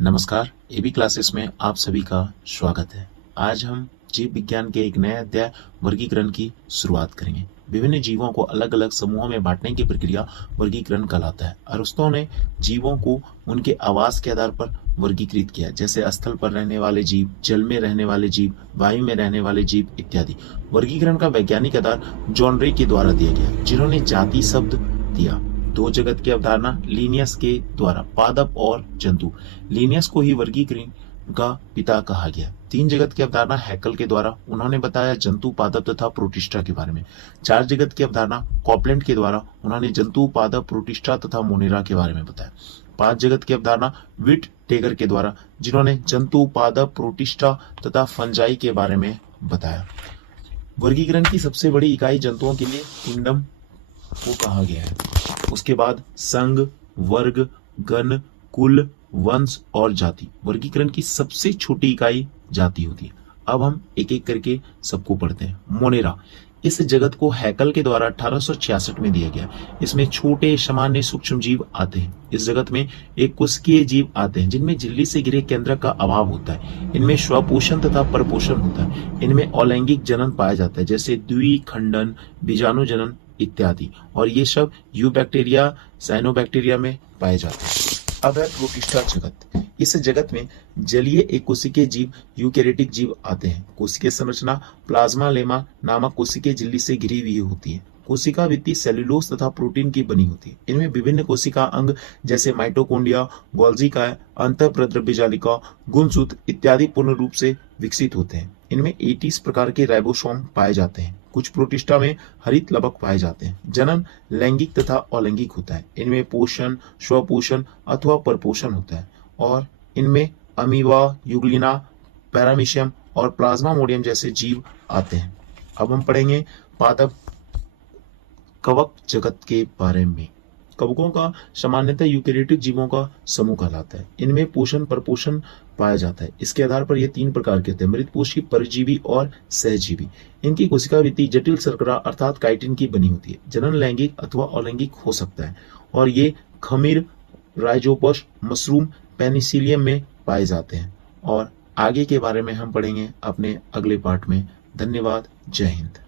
नमस्कार, AB classes में आप सभी का स्वागत है। आज हम जीव विज्ञान के एक नए अध्याय वर्गीकरण की शुरुआत करेंगे। विभिन्न जीवों को अलग अलग समूहों में बांटने की प्रक्रिया वर्गीकरण कहलाता है। अरस्तु ने जीवों को उनके आवास के आधार पर वर्गीकृत किया, जैसे स्थल पर रहने वाले जीव, जल में रहने वाले जीव, वायु में रहने वाले जीव इत्यादि। वर्गीकरण का वैज्ञानिक आधार जॉन रे के द्वारा दिया गया, जिन्होंने जाति शब्द दिया। दो जगत की अवधारणा लिनियस के द्वारा पादप और जंतु। लिनियस को ही वर्गीकरण का पिता कहा गया। तीन जगत की अवधारणा हैकल के द्वारा, उन्होंने बताया जंतु, पादप तथा प्रोटिस्टा के बारे में। चार जगत की अवधारणा कॉपलैंड के द्वारा, उन्होंने जंतु, पादप, प्रोटिस्टा तथा मोनेरा के बारे में बताया। पांच जगत की अवधारणा विट टेगर के द्वारा, जिन्होंने जंतु, पादप, प्रोटिस्टा तथा फंजाई के बारे में बताया। वर्गीकरण की सबसे बड़ी इकाई जंतुओं के लिए किंगडम को कहा गया है। उसके बाद संघ, वर्ग, गण, कुल, वंश और जाति। वर्गीकरण की सबसे छोटी इकाई जाति होती है। अब हम एक एक करके सबको पढ़ते हैं। मोनेरा, इस जगत को हैकल के द्वारा 1866 में दिया गया। इसमें छोटे सामान्य सूक्ष्म जीव आते हैं। इस जगत में एक कोशिकीय जीव आते हैं, जिनमें झिल्ली से घिरे केंद्र का अभाव होता है। इनमें स्वपोषण तथा परपोषण होता है। इनमें अलैंगिक जनन पाया जाता है, जैसे द्विखंडन, बीजाणु जनन इत्यादि, और ये सब यूबैक्टीरिया, साइनोबैक्टीरिया में पाए जाते हैं। अब है प्रोटिस्टा जगत। इस जगत में जलीय एक कोशिकीय जीव, यूकेरियोटिक जीव आते हैं। कोशिकीय संरचना प्लाज्मा लेमा नामक कोशिकीय झिल्ली से घिरी हुई होती है। कोशिका भित्ति सेल्यूलोज तथा प्रोटीन की बनी होती है। इनमें विभिन्न कोशिका अंग जैसे माइटोकॉन्ड्रिया, गोल्जी काय, अंतःप्रद्रव्य जालिका, गुणसूत्र इत्यादि पूर्ण रूप से विकसित होते हैं। इनमें 28 प्रकार के राइबोसोम पाए जाते हैं। कुछ प्रोटिस्टा में हरित लवक पाए जाते हैं। जनन लैंगिक तथा अलैंगिक होता है। इनमें पोषण, स्वपोषण अथवा परपोषण होता है, और इनमें अमीबा, यूग्लिना, पैरामीशियम और प्लाज्मामोडियम जैसे जीव आते हैं। अब हम पढ़ेंगे पादप कवक जगत के बारे में। कवकों का सामान्यतः यूकेरियोटिक जीवों का समूह कहलाता है। इनमें पोषण, परपोषण पाया जाता है। इसके आधार पर ये तीन प्रकार के होते हैं: मृतपोषी, परजीवी और सहजीवी। इनकी कोशिका भित्ति जटिल शर्करा अर्थात काइटिन की बनी होती है। जनन लैंगिक अथवा अलैंगिक हो सकता है, और ये खमीर, राइजोपस, मशरूम, पेनिसिलियम में पाए जाते हैं। और आगे के बारे में हम पढ़ेंगे अपने अगले पार्ट में। धन्यवाद। जय हिंद।